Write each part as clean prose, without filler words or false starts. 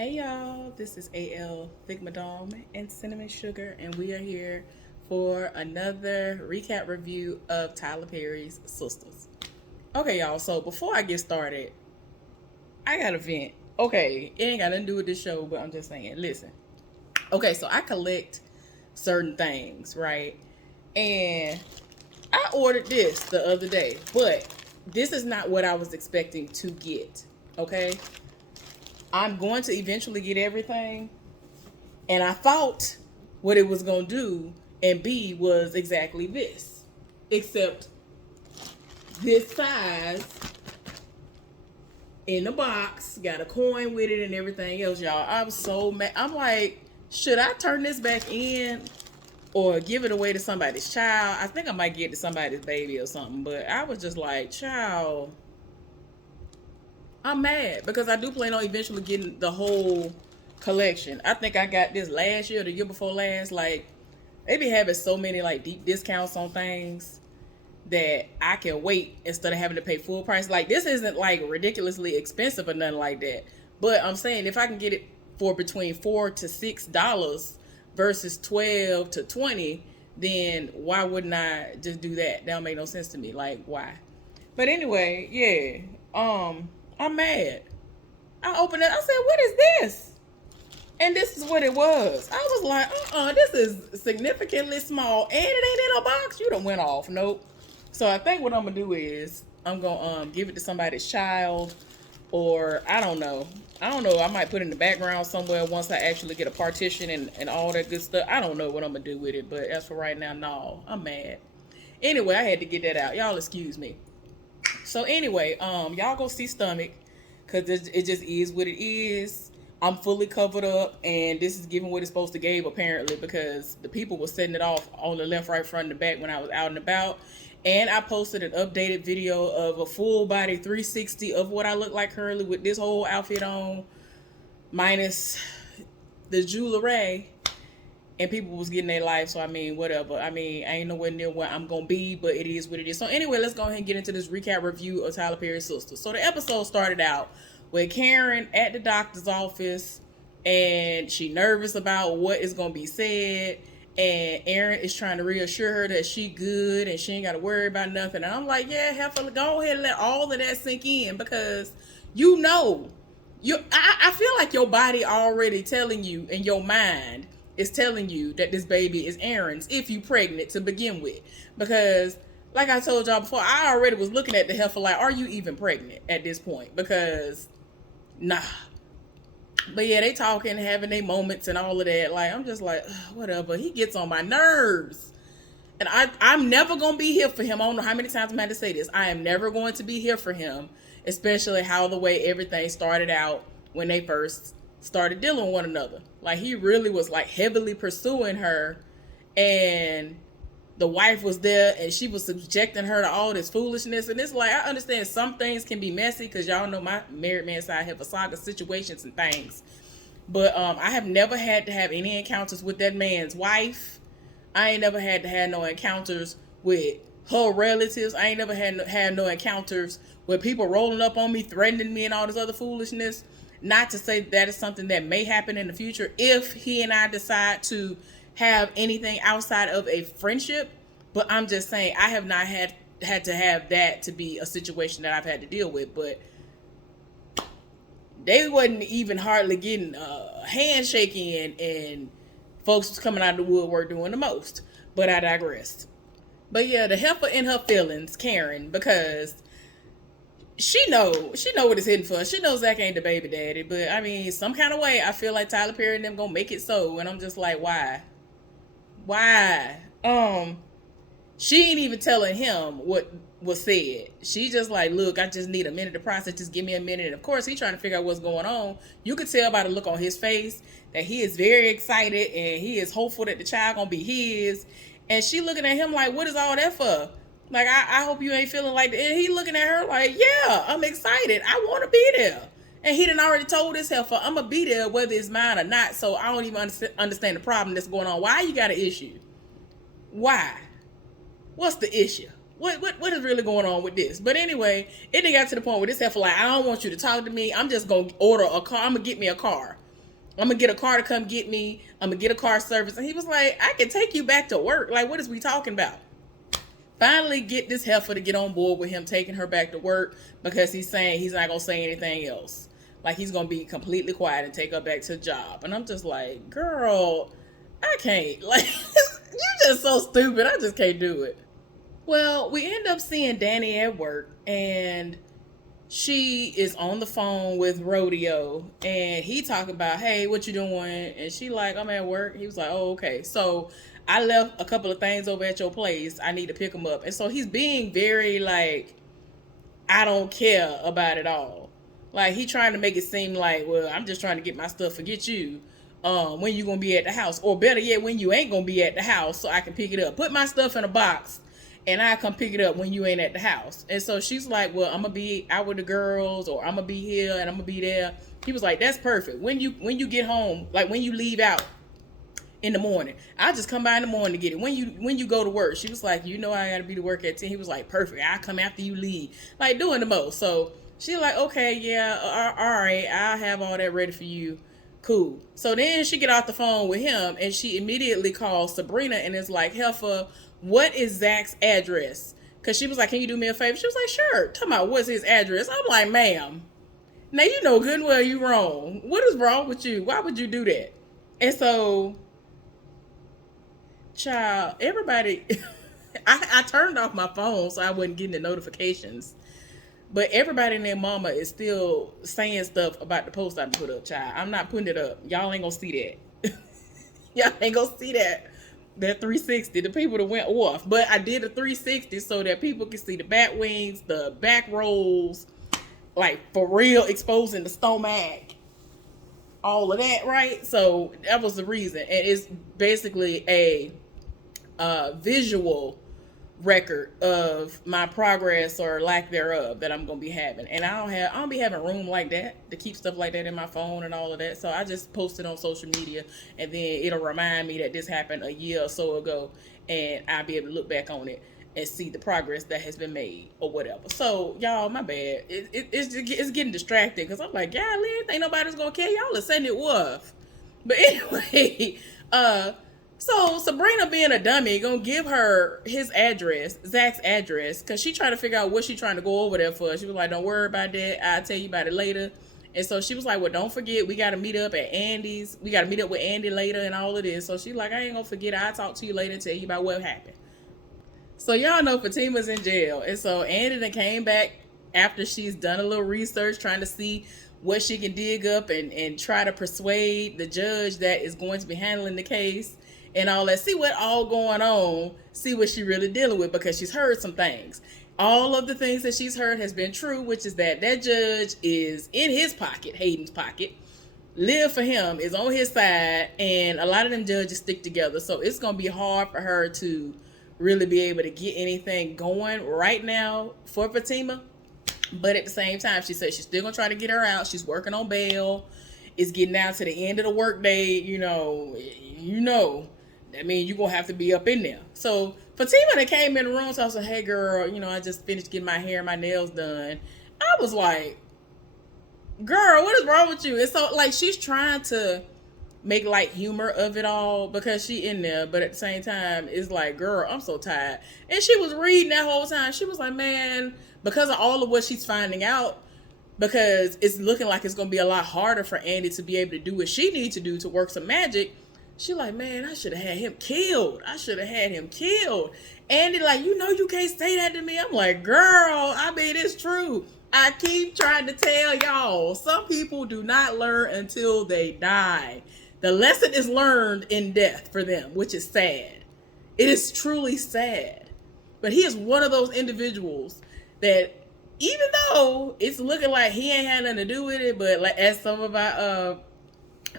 Hey y'all, this is AL Thick Madame and Cinnamon Sugar, and we are here for another recap review of Tyler Perry's Sistas. Okay, y'all, so before I get started, I got a vent. Okay, it ain't got nothing to do with this show, but I'm just saying, listen. Okay, so I collect certain things, right? And I ordered this the other day, but this is not what I was expecting to get, okay? I'm going to eventually get everything, and I thought what it was going to do and be was exactly this. Except this size in the box, got a coin with it and everything else, y'all. I was so mad. I'm like, should I turn this back in or give it away to somebody's child? I think I might get it to somebody's baby or something. But I was just like, child, I'm mad because I do plan on eventually getting the whole collection. I think I got this last year, or the year before last. Like, they be having so many like deep discounts on things that I can wait instead of having to pay full price. Like, this isn't like ridiculously expensive or nothing like that. But I'm saying if I can get it for between $4 to $6 versus 12 to 20, then why wouldn't I just do that? That don't make no sense to me. Like, why? But anyway, yeah. I'm mad. I opened it. I said, "What is this?" And this is what it was. I was like, this is significantly small, and it ain't in a box. You done went off. Nope. So I think what I'm gonna do is I'm gonna give it to somebody's child, or I don't know. I don't know. I might put it in the background somewhere once I actually get a partition and all that good stuff. I don't know what I'm gonna do with it, but as for right now, no, I'm mad. Anyway, I had to get that out. Y'all excuse me. So anyway, y'all go see Stomach, cause it just is what it is. I'm fully covered up, and this is giving what it's supposed to give apparently, because the people were setting it off on the left, right, front, and the back when I was out and about. And I posted an updated video of a full body 360 of what I look like currently with this whole outfit on, minus the jewelry, and people was getting their life. So I mean, whatever. I mean, I ain't nowhere near where I'm gonna be, but it is what it is. So anyway, let's go ahead and get into this recap review of Tyler Perry's Sistas. So the episode started out with Karen at the doctor's office, and she nervous about what is gonna be said. And Aaron is trying to reassure her that she good and she ain't got to worry about nothing. And I'm like, yeah, heifer, go ahead and let all of that sink in, because you know, I feel like your body already telling you, in your mind is telling you that this baby is Aaron's if you pregnant to begin with. Because like I told y'all before, I already was looking at the heifer like, are you even pregnant at this point? Because nah. But yeah, they talking, having their moments and all of that. Like, I'm just like, whatever. He gets on my nerves. And I'm never going to be here for him. I don't know how many times I'm had to say this. I am never going to be here for him, especially how the way everything started out when they first started dealing with one another. Like, he really was like heavily pursuing her, and the wife was there and she was subjecting her to all this foolishness. And it's like, I understand some things can be messy, because y'all know my married man side have a saga situations and things. But I have never had to have any encounters with that man's wife. I ain't never had to have no encounters with her relatives. I ain't never had no encounters with people rolling up on me, threatening me, and all this other foolishness. Not to say that is something that may happen in the future if he and I decide to have anything outside of a friendship. But I'm just saying, I have not had to have that to be a situation that I've had to deal with. But they wasn't even hardly getting a handshake in, and folks was coming out of the woodwork doing the most. But I digressed. But yeah, the heifer in her feelings, Karen, because she know what it's hitting for. She knows Zach ain't the baby daddy, but I mean, some kind of way, I feel like Tyler Perry and them gonna make it so, and I'm just like, why? She ain't even telling him what was said. She just like, look, I just need a minute to process. Just give me a minute. And of course, he's trying to figure out what's going on. You could tell by the look on his face that he is very excited and he is hopeful that the child gonna be his. And she looking at him like, what is all that for? Like, I hope you ain't feeling like that. And he looking at her like, yeah, I'm excited. I want to be there. And he done already told his heifer, I'm going to be there whether it's mine or not. So I don't even understand the problem that's going on. Why you got an issue? Why? What's the issue? What is really going on with this? But anyway, it done got to the point where this heifer like, I don't want you to talk to me. I'm just going to order a car. I'm going to get me a car. I'm gonna get a car to come get me. I'm gonna get a car service. And he was like, I can take you back to work. Like, what is we talking about? Finally get this heifer to get on board with him taking her back to work, because he's saying he's not gonna say anything else. Like, he's gonna be completely quiet and take her back to the job. And I'm just like, girl, I can't. Like, you're just so stupid. I just can't do it. Well, we end up seeing Danny at work, and she is on the phone with Rodeo, and he talking about, hey, what you doing? And she like, I'm at work. He was like, oh, okay. So I left a couple of things over at your place. I need to pick them up. And so he's being very like, I don't care about it all. Like, he trying to make it seem like, well, I'm just trying to get my stuff, forget you. When you gonna be at the house? Or better yet, when you ain't gonna be at the house so I can pick it up. Put my stuff in a box and I come pick it up when you ain't at the house. And so she's like, well, I'm gonna be out with the girls, or I'm gonna be here and I'm gonna be there. He was like, that's perfect. When you get home, like when you leave out in the morning, I'll just come by in the morning to get it. When you go to work, she was like, you know, I gotta be to work at 10. He was like, perfect. I'll come after you leave. Like, doing the most. So she like, okay, yeah, all right, I'll have all that ready for you. Cool. So then she get off the phone with him, and she immediately calls Sabrina and is like, Heifer, what is Zach's address? Because she was like, can you do me a favor? She was like, sure. Talking about what's his address. I'm like, ma'am, now you know good and well you wrong. What is wrong with you? Why would you do that? And so, child, everybody, I turned off my phone so I wasn't getting the notifications. But everybody and their mama is still saying stuff about the post I put up, child. I'm not putting it up. Y'all ain't gonna see that. Y'all ain't gonna see that. That 360, the people that went off. But I did a 360 so that people can see the bat wings, the back rolls, like for real, exposing the stomach, all of that, right? So that was the reason. And it's basically a visual record of my progress or lack thereof that I'm gonna be having. And I don't be having room like that to keep stuff like that in my phone and all of that. So I just post it on social media, and then it'll remind me that this happened a year or so ago, and I'll be able to look back on it and see the progress that has been made or whatever. So y'all, my bad. It's getting distracting because I'm like, golly, ain't nobody's gonna care. Y'all are saying it was. But anyway, so Sabrina, being a dummy, gonna give her his address, Zach's address, because she trying to figure out what she trying to go over there for. She was like, don't worry about that. I'll tell you about it later. And so she was like, well, don't forget, we got to meet up at Andy's. We got to meet up with Andy later and all of this. So she's like, I ain't gonna forget. I'll talk to you later and tell you about what happened. So y'all know Fatima's in jail. And so Andy then came back after she's done a little research, trying to see what she can dig up and try to persuade the judge that is going to be handling the case and all that. See what all going on. See what she really dealing with, because she's heard some things. All of the things that she's heard has been true, which is that judge is in his pocket, Hayden's pocket, live for him, is on his side, and a lot of them judges stick together. So it's going to be hard for her to really be able to get anything going right now for Fatima. But at the same time, she said she's still going to try to get her out. She's working on bail. It's getting down to the end of the workday, you know. That means you're going to have to be up in there. So Fatima that came in the room, so I said, hey girl, I just finished getting my hair and my nails done. I was like, girl, what is wrong with you? And so like she's trying to make light humor of it all because she in there, but at the same time, it's like, girl, I'm so tired. And she was reading that whole time. She was like, man, because of all of what she's finding out, because it's looking like it's going to be a lot harder for Andy to be able to do what she needs to do to work some magic. She like, man, I should have had him killed. Andy like, you can't say that to me. I'm like, girl, I mean, it's true. I keep trying to tell y'all, some people do not learn until they die. The lesson is learned in death for them, which is sad. It is truly sad. But he is one of those individuals that, even though it's looking like he ain't had nothing to do with it, but like as some of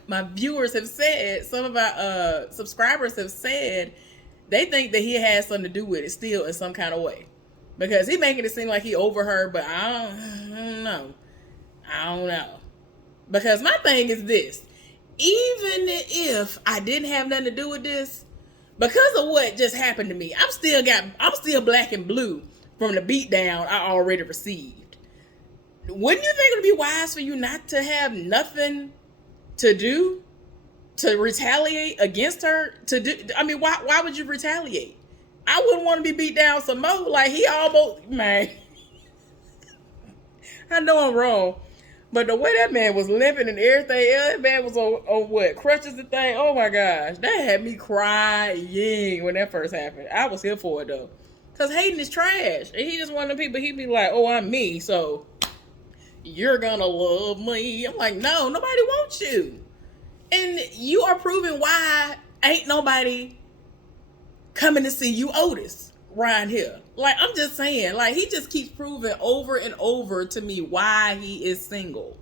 my viewers have said, some of our subscribers have said, they think that he has something to do with it still in some kind of way. Because he making it seem like he over her, but I don't know. Because my thing is this. Even if I didn't have nothing to do with this, because of what just happened to me, I'm still black and blue from the beatdown I already received. Wouldn't you think it would be wise for you not to have nothing to do to retaliate against her to do. I mean, why would you retaliate? I wouldn't want to be beat down some more. Like he almost, man. I know I'm wrong, but the way that man was limping and everything, that man was on what, crutches and thing. Oh my gosh, that had me crying when that first happened. I was here for it though, cause Hayden is trash, and he just one of the people. He'd be like, "Oh, I'm me, so you're gonna love me." I'm like, no, nobody wants you, and you are proving why ain't nobody coming to see you, Otis, around here. Like, I'm just saying, like, he just keeps proving over and over to me why he is single.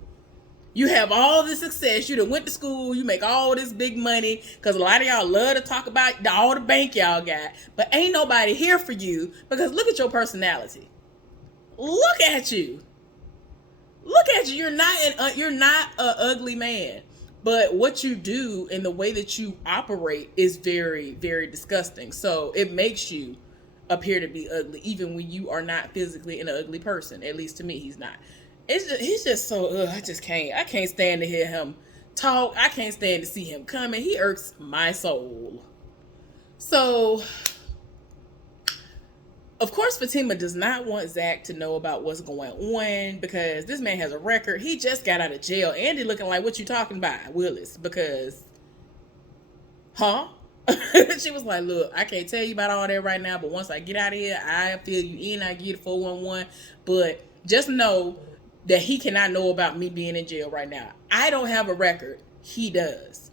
You have all this success. You done went to school. You make all this big money. Because a lot of y'all love to talk about all the bank y'all got. But ain't nobody here for you. Because look at your personality. Look at you. Look at you. You're not an ugly man. But what you do and the way that you operate is very, very disgusting. So it makes you appear to be ugly, even when you are not physically an ugly person. At least to me, he's not. He's just so, I can't stand to hear him talk. I can't stand to see him coming. He irks my soul. So, of course, Fatima does not want Zach to know about what's going on because this man has a record. He just got out of jail. Andy looking like, what you talking about, Willis? Because, she was like, look, I can't tell you about all that right now, but once I get out of here, I fill you in. I get 411. But just know that he cannot know about me being in jail right now. I don't have a record. He does.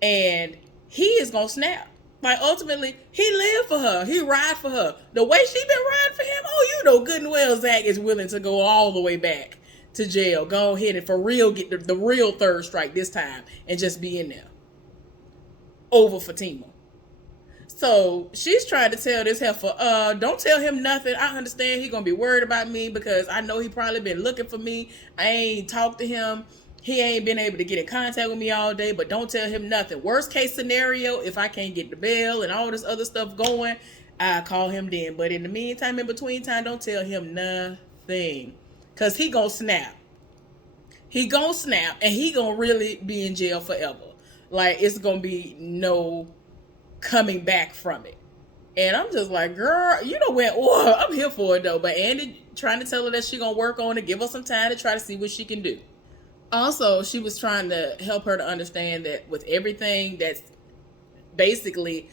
And he is going to snap. Like, ultimately, he lived for her. He ride for her. The way she been riding for him, oh, you know good and well Zach is willing to go all the way back to jail. Go ahead and for real get the real third strike this time and just be in there. Over Fatima. So, she's trying to tell this heifer, don't tell him nothing. I understand he gonna be worried about me because I know he probably been looking for me. I ain't talked to him. He ain't been able to get in contact with me all day, but don't tell him nothing. Worst case scenario, if I can't get the bail and all this other stuff going, I'll call him then. But in the meantime, in between time, don't tell him nothing. Because he gonna snap. He gonna snap, and he gonna really be in jail forever. Like, it's gonna be no coming back from it. And I'm just like, girl, you know what? Oh, I'm here for it, though. But Andy trying to tell her that she gonna work on it, give her some time to try to see what she can do. Also, she was trying to help her to understand that with everything that's basically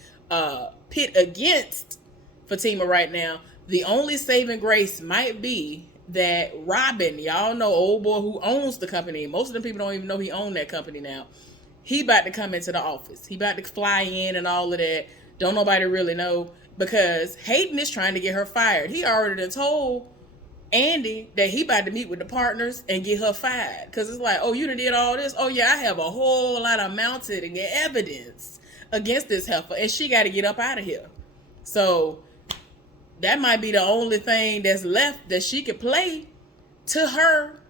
pit against Fatima right now, the only saving grace might be that Robin, y'all know old boy who owns the company. Most of the people don't even know he owned that company now. He about to come into the office. He about to fly in and all of that. Don't nobody really know because Hayden is trying to get her fired. He already done told Andy that he about to meet with the partners and get her fired. Because it's like, oh, you done did all this? Oh, yeah, I have a whole lot of mounted evidence against this heifer. And she got to get up out of here. So that might be the only thing that's left that she could play to her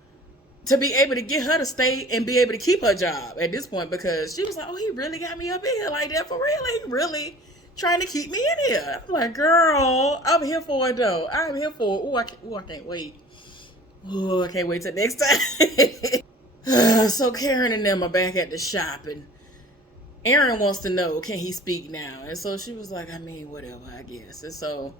to be able to get her to stay and be able to keep her job at this point. Because she was like, oh, he really got me up in here like that for real. He really trying to keep me in here. I'm like, girl, I'm here for it though. I'm here for it. I can't wait. Oh, I can't wait till next time. So Karen and them are back at the shop, and Aaron wants to know, can he speak now? And so she was like, I mean, whatever, I guess. And so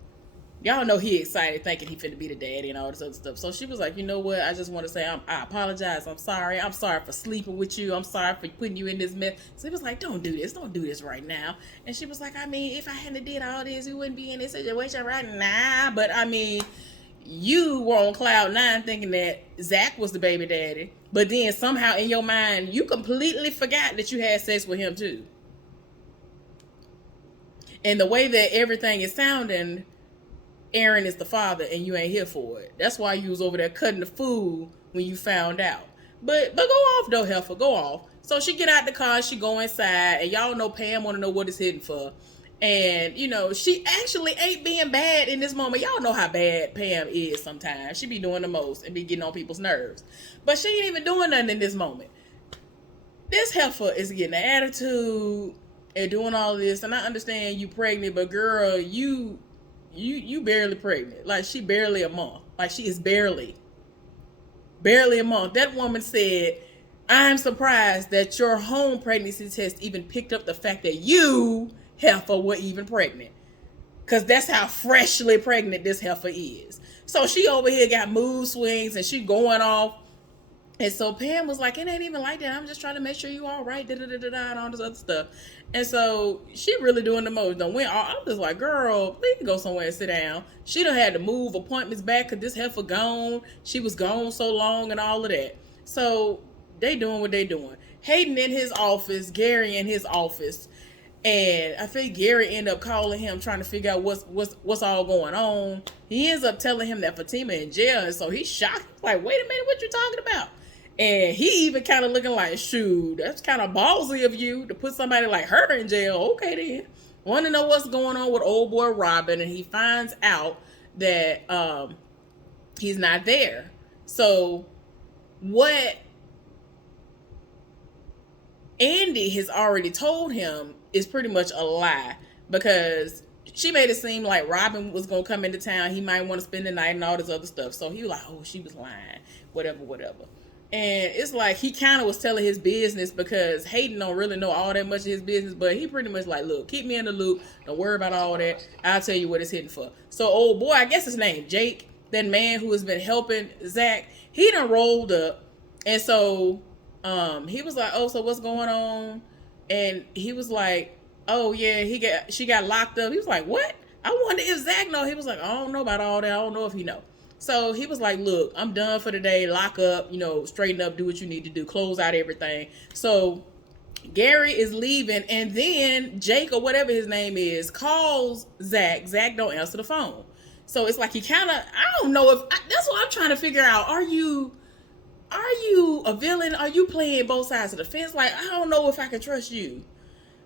y'all know he excited, thinking he finna be the daddy and all this other stuff. So she was like, you know what? I just want to say I apologize. I'm sorry. I'm sorry for sleeping with you. I'm sorry for putting you in this mess. So he was like, don't do this. Don't do this right now. And she was like, I mean, if I hadn't did all this, you wouldn't be in this situation right now. But I mean, you were on cloud 9 thinking that Zach was the baby daddy. But then somehow in your mind, you completely forgot that you had sex with him too. And the way that everything is sounding, Aaron is the father and you ain't here for it. That's why you was over there cutting the food when you found out. But go off though, heifer, go off. So she get out the car, she go inside, and y'all know Pam want to know what it's hidden for. And, you know, she actually ain't being bad in this moment. Y'all know how bad Pam is sometimes. She be doing the most and be getting on people's nerves. But she ain't even doing nothing in this moment. This heifer is getting an attitude and doing all this. And I understand you pregnant, but girl, you barely pregnant. Like, she barely a month. Like, she is barely a month. That woman said I'm surprised that your home pregnancy test even picked up the fact that you, heifer, were even pregnant. Because that's how freshly pregnant this heifer is. So she over here got mood swings and she going off. And so Pam was like, it ain't even like that. I'm just trying to make sure you all right, and all this other stuff. And so she really doing the most. I'm just like, girl, please go somewhere and sit down. She done had to move appointments back because this heifer gone. She was gone so long and all of that. So they doing what they doing. Hayden in his office, Gary in his office. And I think Gary ended up calling him, trying to figure out what's all going on. He ends up telling him that Fatima in jail, and so he's shocked. Like, wait a minute, what you talking about? And he even kind of looking like, shoot, that's kind of ballsy of you to put somebody like her in jail. Okay, then. Want to know what's going on with old boy Robin, and he finds out that he's not there. So what Andy has already told him is pretty much a lie, because she made it seem like Robin was going to come into town. He might want to spend the night and all this other stuff. So he was like, oh, she was lying, whatever. And it's like he kind of was telling his business, because Hayden don't really know all that much of his business, but he pretty much like, look, keep me in the loop. Don't worry about all that. I'll tell you what it's hitting for. So old boy, I guess his name Jake, that man who has been helping Zach, he done rolled up. And so he was like, oh, so what's going on? And he was like, oh yeah, she got locked up. He was like, what? I wonder if Zach know. He was like, I don't know about all that. I don't know if he know. So he was like, look, I'm done for the day. Lock up, straighten up, do what you need to do, close out everything. So Gary is leaving, and then Jake, or whatever his name is, calls Zach. Zach don't answer the phone. So it's like he kind of, I don't know if, that's what I'm trying to figure out. Are you a villain? Are you playing both sides of the fence? Like, I don't know if I can trust you,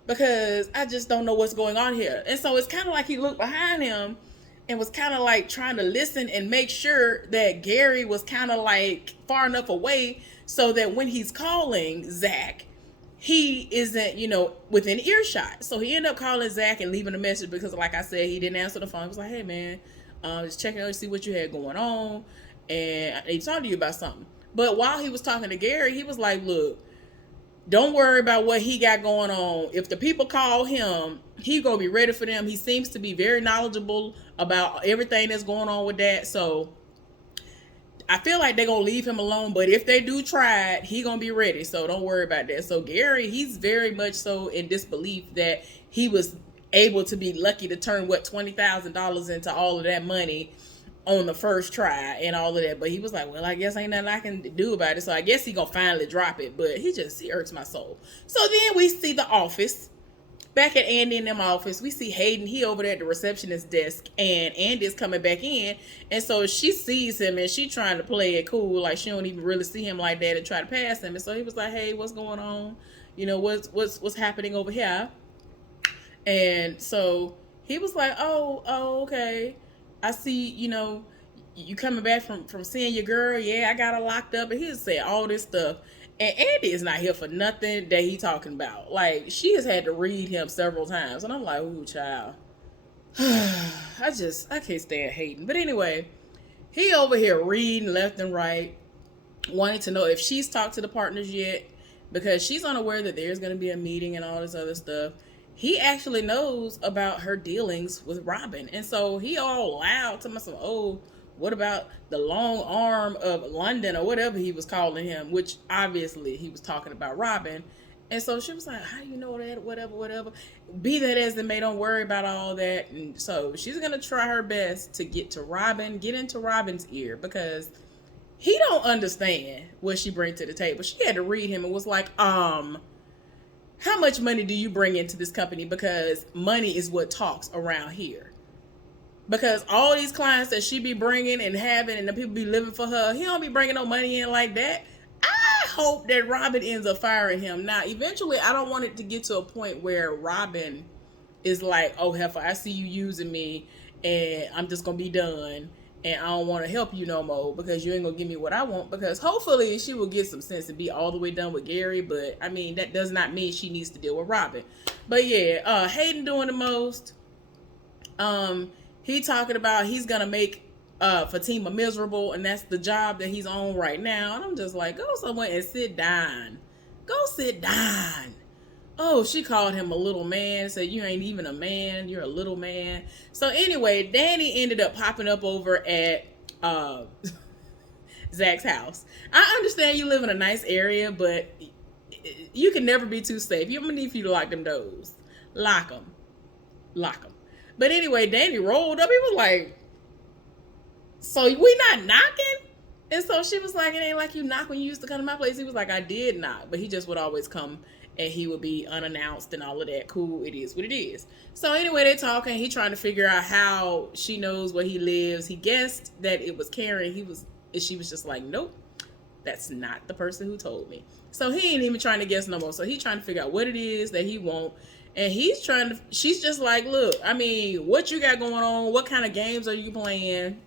because I just don't know what's going on here. And so it's kind of like he looked behind him and was kind of like trying to listen and make sure that Gary was kind of like far enough away so that when he's calling Zach, he isn't, within earshot. So he ended up calling Zach and leaving a message, because like I said, he didn't answer the phone. He was like, hey man, just checking out to see what you had going on, and I need to talk to you about something. But while he was talking to Gary, he was like, look, don't worry about what he got going on. If the people call him, he gonna be ready for them. He seems to be very knowledgeable about everything that's going on with that. So I feel like they're gonna leave him alone. But if they do try it, he gonna be ready. So don't worry about that. So Gary, he's very much so in disbelief that he was able to be lucky to turn $20,000 into all of that money on the first try and all of that. But he was like, well, I guess ain't nothing I can do about it. So I guess he gonna finally drop it. But he hurts my soul. So then we see the office. Back at Andy in them office, we see Hayden. He over there at the receptionist desk, and Andy's coming back in. And so she sees him, and she trying to play it cool, like she don't even really see him like that, and try to pass him. And so he was like, hey, what's going on? What's happening over here? And so he was like, oh, okay. I see, you coming back from seeing your girl. Yeah, I got her locked up. And he just said all this stuff. And Andy is not here for nothing that he talking about. Like, she has had to read him several times. And I'm like, ooh, child. I can't stand Hayden. But anyway, he over here reading left and right, wanting to know if she's talked to the partners yet, because she's unaware that there's going to be a meeting and all this other stuff. He actually knows about her dealings with Robin. And so he all loud to myself, oh, what about the long arm of London, or whatever he was calling him, which obviously he was talking about Robin. And so she was like, how do you know that? Whatever. Be that as it may, don't worry about all that. And so she's going to try her best to get into Robin's ear, because he don't understand what she brings to the table. She had to read him and was like, how much money do you bring into this company? Because money is what talks around here. Because all these clients that she be bringing and having, and the people be living for her, he don't be bringing no money in like that. I hope that Robin ends up firing him. Now, eventually, I don't want it to get to a point where Robin is like, oh, heifer, I see you using me, and I'm just going to be done, and I don't want to help you no more because you ain't going to give me what I want. Because hopefully she will get some sense and be all the way done with Gary. But, I mean, that does not mean she needs to deal with Robin. But, Hayden doing the most. He talking about he's going to make Fatima miserable, and that's the job that he's on right now. And I'm just like, go somewhere and sit down. Go sit down. Oh, she called him a little man, said you ain't even a man, you're a little man. So anyway, Danny ended up popping up over at Zach's house. I understand you live in a nice area, but you can never be too safe. You're gonna need for you to lock them doors. Lock them. Lock them. But anyway, Danny rolled up. He was like, so we not knocking? And so she was like, it ain't like you knock when you used to come to my place. He was like, I did knock, but he just would always come and he would be unannounced and all of that. Cool, it is what it is. So anyway, they talking. He trying to figure out how she knows where he lives. He guessed that it was Karen. She was just like, nope, that's not the person who told me. So he ain't even trying to guess no more. So he's trying to figure out what it is that he won't. And she's just like, look, I mean, what you got going on? What kind of games are you playing?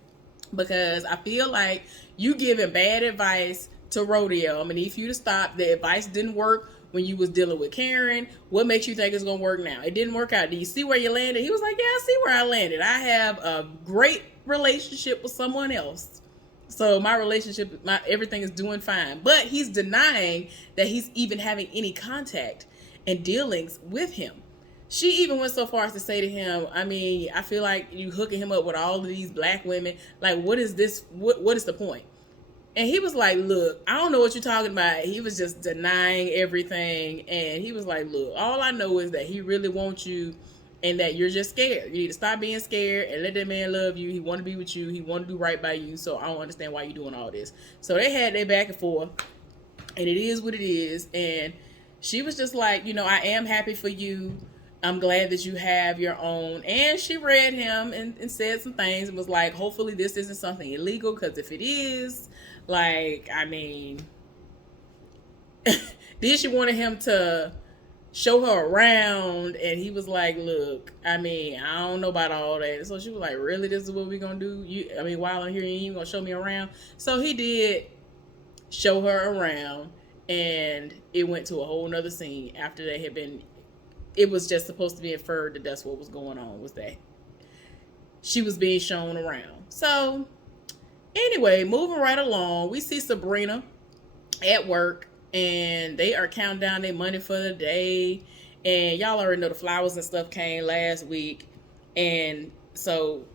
Because I feel like you giving bad advice to Rodeo. I'm gonna need for you to stop. The advice didn't work when you was dealing with Karen. What makes you think it's gonna work now? It didn't work out. Do you see where you landed? He was like, yeah, I see where I landed. I have a great relationship with someone else. So my relationship, everything is doing fine. But he's denying that he's even having any contact and dealings with him. She even went so far as to say to him, I mean, I feel like you hooking him up with all of these black women. Like, what is this? What is the point? And he was like, look, I don't know what you're talking about. He was just denying everything. And he was like, look, all I know is that he really wants you and that you're just scared. You need to stop being scared and let that man love you. He want to be with you. He want to do right by you. So I don't understand why you're doing all this. So they had their back and forth. And it is what it is. And she was just like, I am happy for you. I'm glad that you have your own. And she read him and said some things and was like, hopefully this isn't something illegal, because if it is, like, I mean, then she wanted him to show her around, and he was like, look, I mean, I don't know about all that. And so she was like, really, this is what we're gonna do? While I'm here, you ain't even gonna show me around? So he did show her around, and it went to a whole nother scene after they had been. It was just supposed to be inferred that that's what was going on, was that she was being shown around. So anyway, moving right along, we see Sabrina at work, and they are counting down their money for the day. And y'all already know the flowers and stuff came last week. And so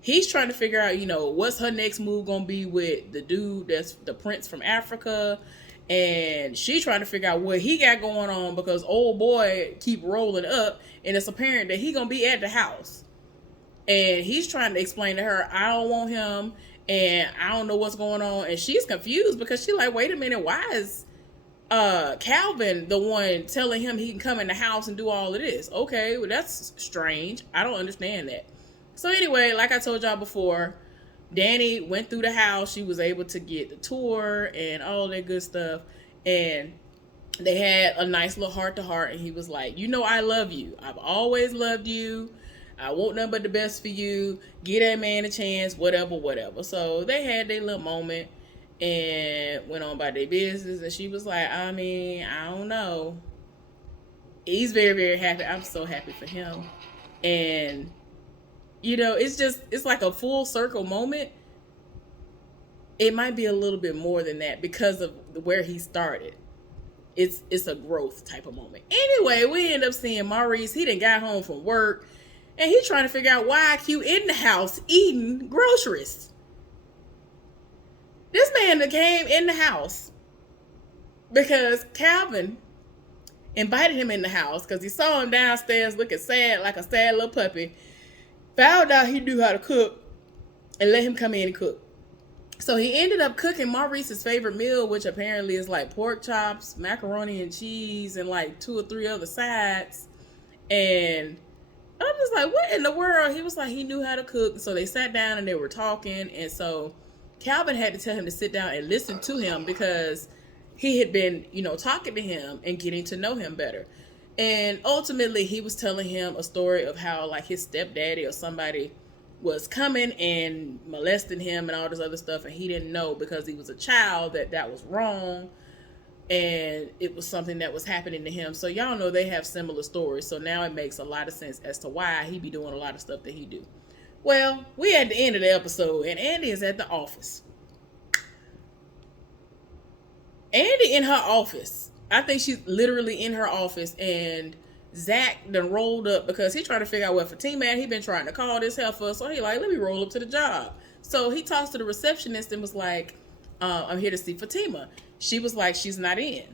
he's trying to figure out, what's her next move going to be with the dude that's the prince from Africa. And she's trying to figure out what he got going on, because old boy keep rolling up, and it's apparent that he gonna be at the house. And he's trying to explain to her, I don't want him, and I don't know what's going on. And she's confused because she's like, wait a minute, why is Calvin the one telling him he can come in the house and do all of this? Okay, well, that's strange. I don't understand that. So anyway, like I told y'all before, Danny went through the house. She was able to get the tour and all that good stuff. And they had a nice little heart-to-heart. And he was like, I love you. I've always loved you. I want nothing but the best for you. Give that man a chance, whatever. So they had their little moment and went on by their business. And she was like, I mean, I don't know. He's very, very happy. I'm so happy for him. And it's like a full circle moment. It might be a little bit more than that because of where he started. It's a growth type of moment. Anyway, we end up seeing Maurice. He done got home from work, and he's trying to figure out why IQ in the house eating groceries. This man that came in the house because Calvin invited him in the house because he saw him downstairs looking sad, like a sad little puppy. Found out he knew how to cook and let him come in and cook. So he ended up cooking Maurice's favorite meal, which apparently is like pork chops, macaroni and cheese, and like 2 or 3 other sides. And I'm just like, what in the world? He was like, he knew how to cook. So they sat down and they were talking. And so Calvin had to tell him to sit down and listen to him because he had been, talking to him and getting to know him better. And ultimately, he was telling him a story of how, like, his stepdaddy or somebody was coming and molesting him and all this other stuff. And he didn't know because he was a child that was wrong. And it was something that was happening to him. So y'all know they have similar stories. So now it makes a lot of sense as to why he be doing a lot of stuff that he do. Well, we at the end of the episode, and Andy is at the office. Andy in her office. I think she's literally in her office, and Zach done rolled up because he trying to figure out what Fatima at. He been trying to call this heifer, so he like, let me roll up to the job. So he talks to the receptionist and was like, I'm here to see Fatima. She was like, she's not in.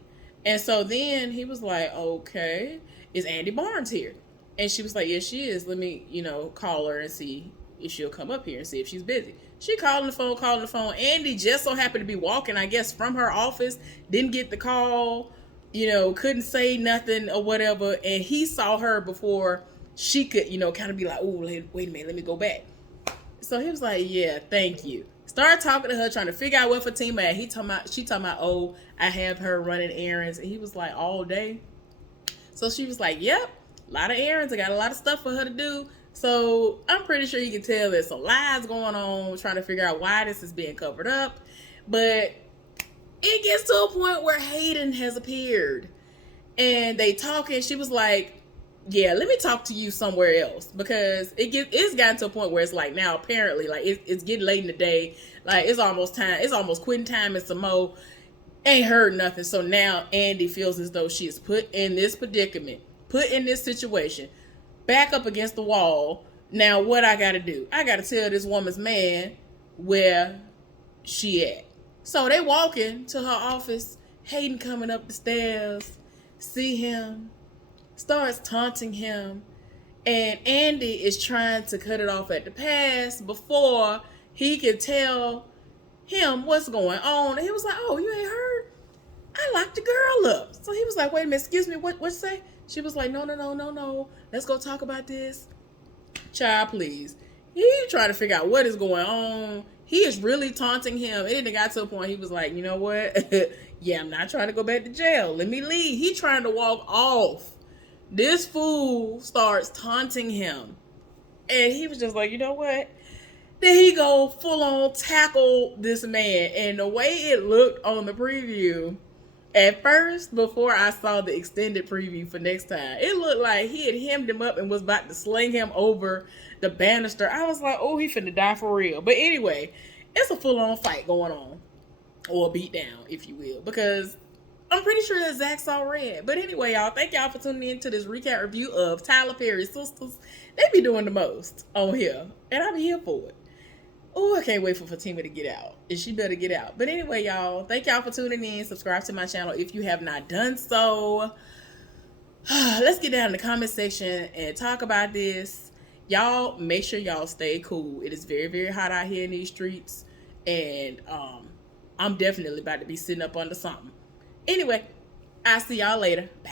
And so then he was like, okay, is Andy Barnes here? And she was like, yes, she is. Let me, call her and see if she'll come up here and see if she's busy. She calling the phone. Andy just so happened to be walking, I guess, from her office, didn't get the call, couldn't say nothing or whatever. And he saw her before she could, kind of be like, oh, wait a minute, let me go back. So he was like, yeah, thank you. Started talking to her, trying to figure out what Fatima at. She talking about, oh, I have her running errands. And he was like, all day. So she was like, yep, a lot of errands. I got a lot of stuff for her to do. So I'm pretty sure you can tell there's some lies going on, trying to figure out why this is being covered up. But it gets to a point where Hayden has appeared. And they talking. She was like, yeah, let me talk to you somewhere else, because it's gotten to a point where it's like, now apparently, like, it's getting late in the day, like it's almost quitting time, and Samo ain't heard nothing. So now Andy feels as though she is put in this predicament, put in this situation, back up against the wall. Now what I gotta do? I gotta tell this woman's man where she at. So they walking to her office. Hayden coming up the stairs, see him, starts taunting him, and Andy is trying to cut it off at the pass before he can tell him what's going on. And he was like, oh, you ain't heard? I locked the girl up. So he was like, wait a minute, excuse me, what you say? She was like, no. Let's go talk about this. Child, please. He trying to figure out what is going on. He is really taunting him. It got to a point he was like, you know what? Yeah, I'm not trying to go back to jail. Let me leave. He trying to walk off. This fool starts taunting him. And he was just like, you know what? Then he go full on tackle this man. And the way it looked on the preview, at first, before I saw the extended preview for next time, it looked like he had hemmed him up and was about to sling him over the banister. I was like, oh, he finna die for real. But anyway, it's a full on fight going on. Or a beat down, if you will. Because I'm pretty sure that Zach saw red. But anyway, y'all, thank y'all for tuning in to this recap review of Tyler Perry's Sistas. They be doing the most on here. And I be here for it. Oh, I can't wait for Fatima to get out. And she better get out. But anyway, y'all, thank y'all for tuning in. Subscribe to my channel if you have not done so. Let's get down in the comment section and talk about this. Y'all, make sure y'all stay cool. It is very, very hot out here in these streets. And I'm definitely about to be sitting up under something. Anyway, I'll see y'all later. Bye.